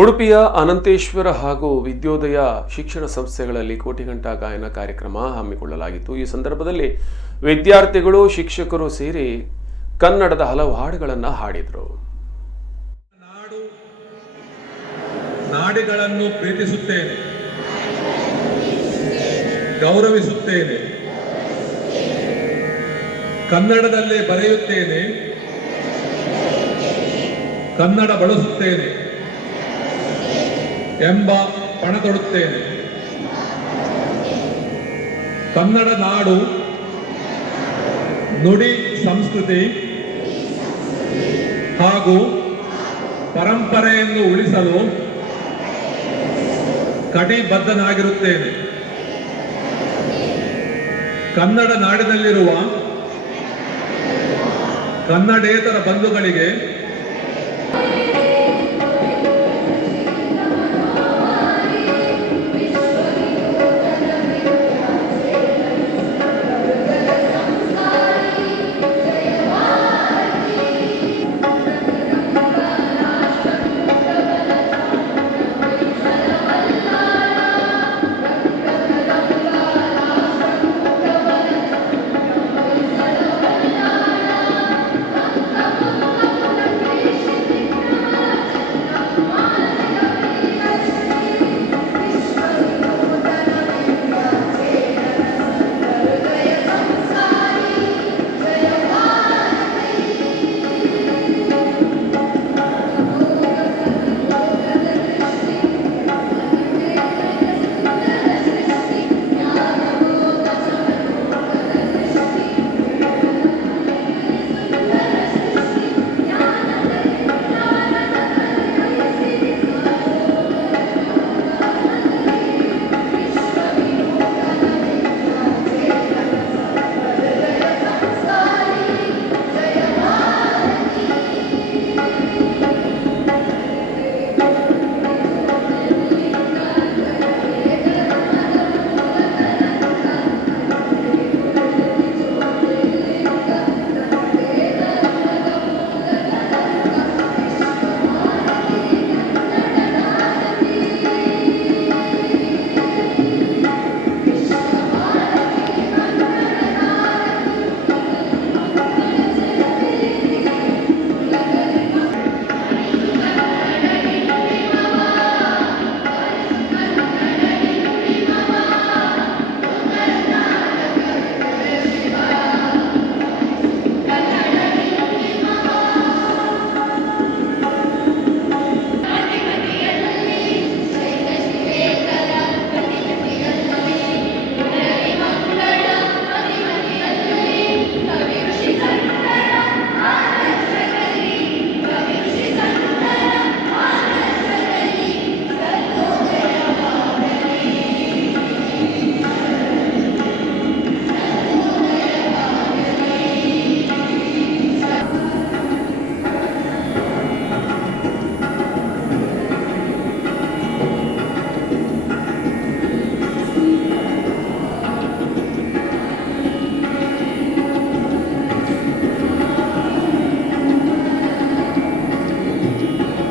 ಉಡುಪಿಯ ಅನಂತೇಶ್ವರ ಹಾಗೂ ವಿದ್ಯೋದಯ ಶಿಕ್ಷಣ ಸಂಸ್ಥೆಗಳಲ್ಲಿ ಕೋಟಿಗಂಟ ಗಾಯನ ಕಾರ್ಯಕ್ರಮ ಹಮ್ಮಿಕೊಳ್ಳಲಾಗಿತ್ತು. ಈ ಸಂದರ್ಭದಲ್ಲಿ ವಿದ್ಯಾರ್ಥಿಗಳು ಶಿಕ್ಷಕರು ಸೇರಿ ಕನ್ನಡದ ಹಲವು ಹಾಡುಗಳನ್ನು ಹಾಡಿದರು. ನಾಡಿಗಳನ್ನು ಪ್ರೀತಿಸುತ್ತೇನೆ, ಗೌರವಿಸುತ್ತೇನೆ, ಕನ್ನಡದಲ್ಲೇ ಬರೆಯುತ್ತೇನೆ, ಕನ್ನಡ ಬಳಸುತ್ತೇನೆ ಎಂಬ ಪಣ ತೊಡುತ್ತೇನೆ. ಕನ್ನಡ ನಾಡು, ನುಡಿ, ಸಂಸ್ಕೃತಿ ಹಾಗೂ ಪರಂಪರೆಯನ್ನು ಉಳಿಸಲು ಕಟಿಬದ್ಧನಾಗಿರುತ್ತೇನೆ. ಕನ್ನಡ ನಾಡಿನಲ್ಲಿರುವ ಕನ್ನಡೇತರ ಬಂಧುಗಳಿಗೆ